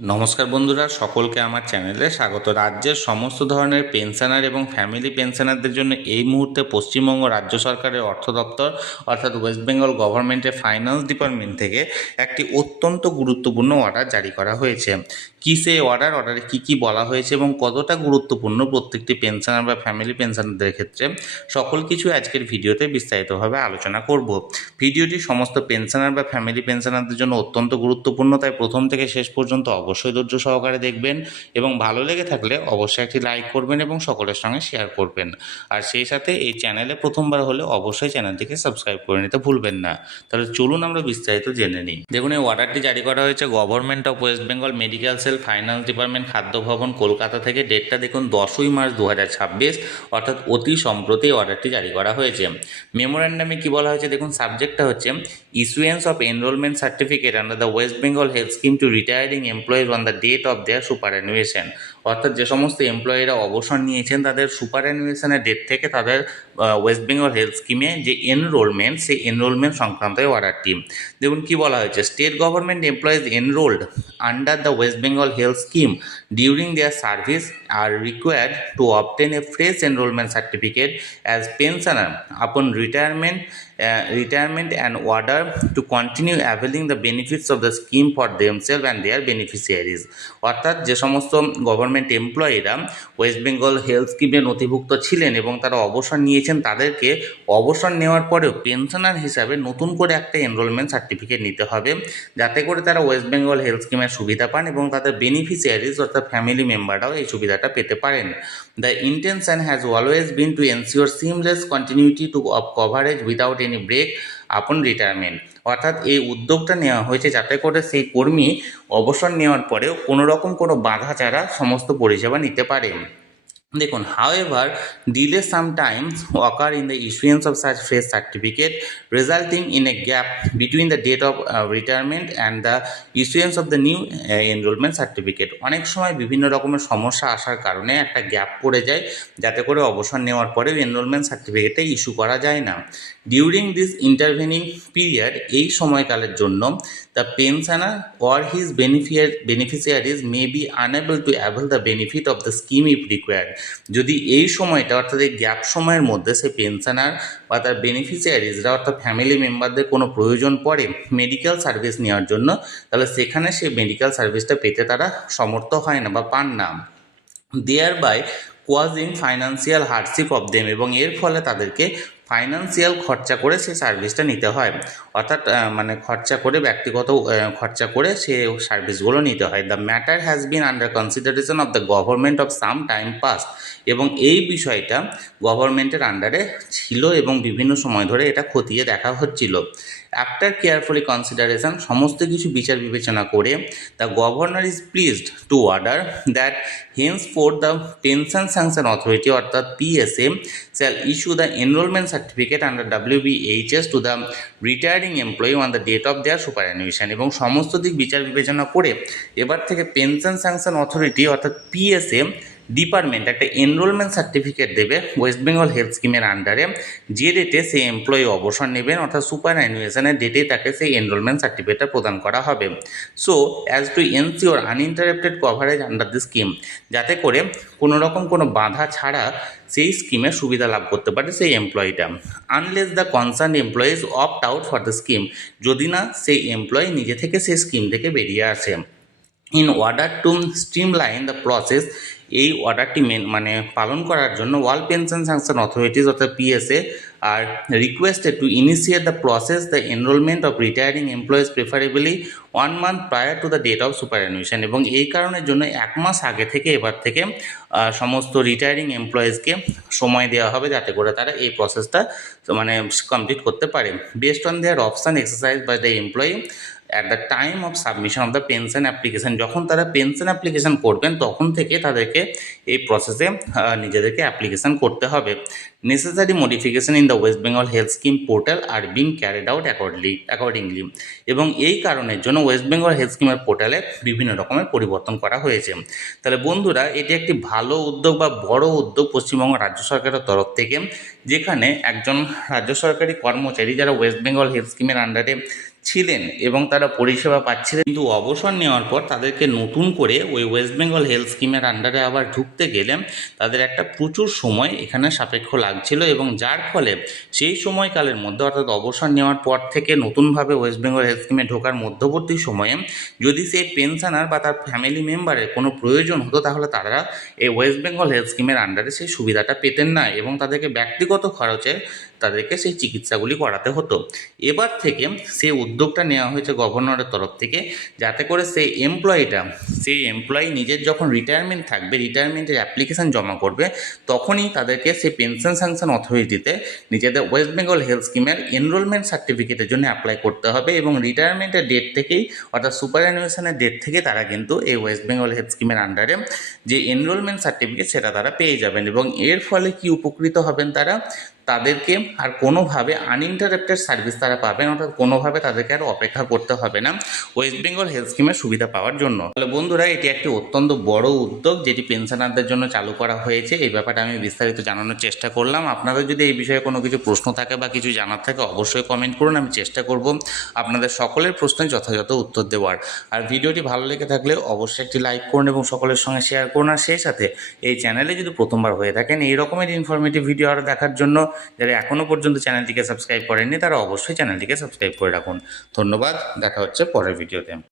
নমস্কার বন্ধুরা, সকলকে আমার চ্যানেলে স্বাগত। রাজ্যের সমস্ত ধরনের পেনশনার এবং ফ্যামিলি পেনশনারদের জন্য এই মুহূর্তে পশ্চিমবঙ্গ রাজ্য সরকারের অর্থ দপ্তর অর্থাৎ ওয়েস্ট বেঙ্গল গভর্নমেন্টের ফাইন্যান্স ডিপার্টমেন্ট থেকে একটি অত্যন্ত গুরুত্বপূর্ণ অর্ডার জারি করা হয়েছে। কী সেই অর্ডারে কী বলা হয়েছে এবং কতটা গুরুত্বপূর্ণ প্রত্যেকটি পেনশনার বা ফ্যামিলি পেনশনারদের ক্ষেত্রে, সকল কিছু আজকের ভিডিওতে বিস্তারিতভাবে আলোচনা করব। ভিডিওটি সমস্ত পেনশনার বা ফ্যামিলি পেনশনারদের জন্য অত্যন্ত গুরুত্বপূর্ণ, তাই প্রথম থেকে শেষ পর্যন্ত অবশ্যই ধৈর্য সহকারে দেখবেন এবং ভালো লেগে থাকলে অবশ্যই একটি লাইক করবেন এবং সকলের সঙ্গে শেয়ার করবেন। আর সেই সাথে এই চ্যানেলে প্রথমবার হলে অবশ্যই চ্যানেলটিকে সাবস্ক্রাইব করে নিতে ভুলবেন না। তাহলে চলুন আমরা বিস্তারিত জেনে নিই। দেখুন, এই অর্ডারটি জারি করা হয়েছে government of West Bengal medical sell finance department, খাদ্য ভবন, কলকাতা থেকে। ডেটটা দেখুন 10ই মার্চ 2026, অর্থাৎ অতি সম্প্রতি অর্ডারটি জারি করা হয়েছে। মেমোরেন্ডামে কি বলা হয়েছে দেখুন, সাবজেক্টটা হচ্ছে issuance of enrolment certificate under the West Bengal health scheme to retiring employees on the date of their superannuation. অর্থাৎ যে সমস্ত এমপ্লয়িরা অবসর নিয়েছেন তাদের সুপারঅ্যানুয়েশনের ডেট থেকে তাদের ওয়েস্ট বেঙ্গল হেলথ স্কিমে যে এনরোলমেন্ট, সেই এনরোলমেন্ট সংক্রান্ত অর্ডারটি। দেখুন কি বলা হয়েছে, state government employees enrolled under the West Bengal health scheme during there service R required to obtain A fresh enrolment certificate as pensioner আপন retirement and order to continue availing the benefits of the scheme for themselves and their beneficiaries। অর্থাৎ যে সমস্ত government এমপ্লয়িরা West Bengal health স্কিমে নথিভুক্ত ছিলেন এবং তারা অবসর নিয়েছেন, তাদেরকে অবসর নেওয়ার পরেও পেনশনার হিসাবে নতুন করে একটা এনরোলমেন্ট সার্টিফিকেট নিতে হবে, যাতে করে তারা ওয়েস্ট বেঙ্গল হেলথ স্কিমের সুবিধা পান এবং তাদের বেনিফিশিয়ারিজ অর্থাৎ ফ্যামিলি মেম্বাররাও এই সুবিধাটা পেতে পারেন। The intention has always been to ensure seamless continuity of coverage without any break upon retirement। অর্থাৎ এই উদ্যোগটা নেওয়া হয়েছে যাতে করে সেই কর্মী অবসর নেওয়ার পরেও কোনো রকম কোনো বাধা ছাড়া সমস্ত পরিষেবা নিতে পারে। দেখুন, however, delays sometimes occur in the issuance of such fresh certificate, resulting in a gap between the date of retirement and the issuance of the new enrollment certificate। অনেক সময় বিভিন্ন রকমের সমস্যা আসার কারণে একটা গ্যাপ পড়ে যায়, যাতে করে অবসর নেওয়ার পরেও এনরোলমেন্ট সার্টিফিকেটটা ইস্যু করা যায় না। ডিউরিং দিস ইন্টারভেনিং পিরিয়ড, এই সময়কালের জন্য the pensioner or his beneficiaries may be unable to avail the benefit of the scheme if required। যদি এই সময়টা অর্থাৎ এই গ্যাপ সময়ের মধ্যে সে পেনশনার বা তার বেনিফিশিয়ারিজরা অর্থাৎ ফ্যামিলি মেম্বারদের কোনো প্রয়োজন পড়ে মেডিকেল সার্ভিস নেওয়ার জন্য, তাহলে সেখানে সে মেডিকেল সার্ভিসটা পেতে তারা সমর্থ হয় না বা পান না, thereby causing financial hardship of them, এবং এর ফলে তাদেরকে ফাইন্যান্সিয়াল খরচা করে সে সার্ভিসটা নিতে হয়, অর্থাৎ মানে খরচা করে, ব্যক্তিগত খরচা করে সে সার্ভিসগুলো নিতে হয়। The matter has been under consideration of the government of some time past. এবং এই বিষয়টা গভর্নমেন্টের আন্ডারে ছিল এবং বিভিন্ন সময় ধরে এটা খতিয়ে দেখা হচ্ছিল। আফটার কেয়ারফুলি কনসিডারেশন, সমস্ত কিছু বিচার বিবেচনা করে, the governor is pleased two order that henceforth the pension sanction authority অর্থাৎ PSA shall issue the enrollment certificate under WBHS to the retiring employee on the date of their superannuation। এবং সমস্ত দিক বিচার বিবেচনা করে এবার থেকে পেনশন স্যাংশন অথরিটি অর্থাৎ PSA ডিপার্টমেন্ট একটা এনরোলমেন্ট সার্টিফিকেট দেবে ওয়েস্ট বেঙ্গল হেলথ স্কিমের আন্ডারে, যে ডেটে সেই এমপ্লয়ি অবসর নেবেন অর্থাৎ সুপার অ্যানুয়েশনের ডেটে তাকে সেই এনরোলমেন্ট সার্টিফিকেটটা প্রদান করা হবে। So as to ensure uninterrupted coverage under the scheme, যাতে করে কোনো রকম কোনো বাধা ছাড়া সেই স্কিমের সুবিধা লাভ করতে পারে সেই এমপ্লয়িটা। Unless the concern employees opt out for the scheme, যদি না সেই এমপ্লয়ি নিজে থেকে সেই স্কিম থেকে বেরিয়ে আসে। In order to streamline the process, এই অর্ডারটি মানে পালন করার জন্য ওয়াল পেনশন স্যাংশন অথরিটিজ অর্থাৎ PSA আর requested to initiate the process the enrolment of retiring employees preferably 1 month prior to the date of superannuation. এবং এই কারণের জন্য 1 মাস আগে থেকে এবার থেকে সমস্ত রিটায়ারিং এমপ্লয়িজকে সময় দেওয়া হবে, যাতে করে তারা এই প্রসেসটা মানে কমপ্লিট করতে পারে। Based on their option exercise by the employee at the time of submission of the pension application, যখন তারা পেনশন অ্যাপ্লিকেশন করবেন তখন থেকে তাদেরকে এই প্রসেসে নিজেদেরকে অ্যাপ্লিকেশন করতে হবে। necessary modification in the West Bengal Health Scheme portal are being carried out accordingly এবং এই কারণের জন্য ওয়েস্ট বেঙ্গল হেলথ স্কিমের পোর্টালে বিভিন্ন রকমের পরিবর্তন করা হয়েছে। তাহলে বন্ধুরা, এটি একটি ভালো উদ্যোগ বা বড় উদ্যোগ পশ্চিমবঙ্গ রাজ্য সরকারের তরফ থেকে, যেখানে একজন রাজ্য সরকারি কর্মচারী যারা ওয়েস্ট বেঙ্গল হেলথ স্কিমের আন্ডারে ছিলেন এবং তারা পরিষেবা পাচ্ছিলেন, কিন্তু অবসর নেওয়ার পর তাদেরকে নতুন করে ওই ওয়েস্ট বেঙ্গল হেলথ স্কিমের আন্ডারে আবার ঢুকতে গেলে তাদের একটা প্রচুর সময় এখানে সাপেক্ষ লাগছিল, এবং যার ফলে সেই সময়কালের মধ্যে অর্থাৎ অবসর নেওয়ার পর থেকে নতুনভাবে ওয়েস্ট বেঙ্গল হেলথ স্কিমে ঢোকার মধ্যবর্তী সময়ে যদি সেই পেনশনার বা তার ফ্যামিলি মেম্বারের কোনো প্রয়োজন হতো, তাহলে তারা এই ওয়েস্ট বেঙ্গল হেলথ স্কিমের আন্ডারে সেই সুবিধাটা পেতেন না এবং তাদেরকে ব্যক্তিগত খরচে তাদেরকে সেই চিকিৎসাগুলি করাতে হতো। এবার থেকে সেই উদ্যোগটা নেওয়া হয়েছে গভর্নরের তরফ থেকে, যাতে করে সেই এমপ্লয়ি নিজের যখন রিটায়ারমেন্ট থাকবে, রিটায়ারমেন্টের অ্যাপ্লিকেশান জমা করবে, তখনই তাদেরকে সেই পেনশন স্যাংশন অথরিটিতে নিজেদের ওয়েস্ট বেঙ্গল হেলথ স্কিমের এনরোলমেন্ট সার্টিফিকেটের জন্য অ্যাপ্লাই করতে হবে, এবং রিটায়ারমেন্টের ডেট থেকেই অর্থাৎ সুপারঅ্যানুয়েশনের ডেট থেকে তারা কিন্তু এই ওয়েস্ট বেঙ্গল হেলথ স্কিমের আন্ডারে যে এনরোলমেন্ট সার্টিফিকেট সেটা তারা পেয়ে যাবেন। এবং এর ফলে কি উপকৃত হবেন তাদেরকে আর কোনোভাবে আনইন্টারাপ্টেড সার্ভিস তারা পাবেন, অর্থাৎ কোনোভাবে তাদেরকে আর অপেক্ষা করতে হবে না ওয়েস্ট বেঙ্গল হেলথ স্কিমের সুবিধা পাওয়ার জন্য। তাহলে বন্ধুরা, এটি একটি অত্যন্ত বড় উদ্যোগ যেটি পেনশনারদের জন্য চালু করা হয়েছে। এই ব্যাপারটা আমি বিস্তারিত জানানোর চেষ্টা করলাম। আপনাদের যদি এই বিষয়ে কোনো কিছু প্রশ্ন থাকে বা কিছু জানার থাকে, অবশ্যই কমেন্ট করুন। আমি চেষ্টা করব আপনাদের সকলের প্রশ্নের যথাযথ উত্তর দেওয়ার। আর ভিডিওটি ভালো লেগে থাকলে অবশ্যই একটি লাইক করুন এবং সকলের সঙ্গে শেয়ার করুন। আর সেই সাথে এই চ্যানেলে যদি প্রথমবার হয়ে থাকেন এই রকমের ইনফরমেটিভ ভিডিও আরও দেখার জন্য, যারা এখনও পর্যন্ত চ্যানেলটিকে সাবস্ক্রাইব করেননি তারা অবশ্যই চ্যানেলটিকে সাবস্ক্রাইব করে রাখুন। ধন্যবাদ, দেখা হচ্ছে পরের ভিডিওতে।